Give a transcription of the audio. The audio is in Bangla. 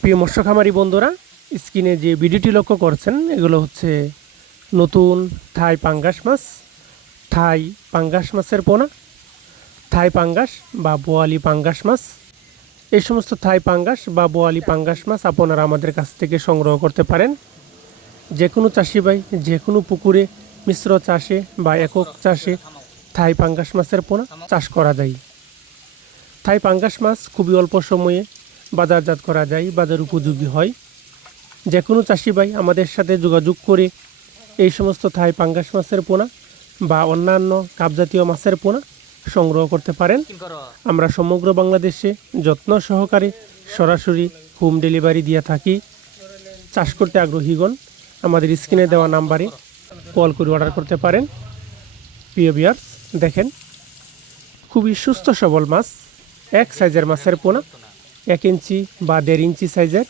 প্রিয় মৎস্য খামারি বন্ধুরা স্ক্রিনে যে ভিডিওটি লক্ষ্য করছেন, এগুলো হচ্ছে নতুন থাই পাঙ্গাস মাছ, থাই পাঙ্গাস মাছের পোনা, থাই পাঙ্গাস বা বোয়ালি পাঙ্গাস মাছ। এই সমস্ত থাই পাঙ্গাস বা বোয়ালি পাঙ্গাস মাছ আপনারা আমাদের কাছ থেকে সংগ্রহ করতে পারেন। যে কোনো চাষি ভাই, যে কোনো পুকুরে, মিশ্র চাষে বা একক চাষে থাই পাঙ্গাস মাছের পোনা চাষ করা যায়। থাই পাঙ্গাস মাছ খুবই অল্প সময়ে বাজারজাত করা যায়, বাজার উপযোগী হয়। যে কোনো চাষি ভাই আমাদের সাথে যোগাযোগ করে এই সমস্ত থাই পাঙ্গাস মাছের পোনা বা অন্যান্য কাপজাতীয় মাছের পোনা সংগ্রহ করতে পারেন। আমরা সমগ্র বাংলাদেশে যত্ন সহকারে সরাসরি হোম ডেলিভারি দিয়ে থাকি। চাষ করতে আগ্রহীগণ, আমাদের স্ক্রিনে দেওয়া নাম্বারে কল করে অর্ডার করতে পারেন। প্রিয় বিয়ার্স দেখেন, খুবই সুস্থ সবল মাছ, এক সাইজের মাছের পোনা। এক ইঞ্চি বা দেড় ইঞ্চি সাইজের।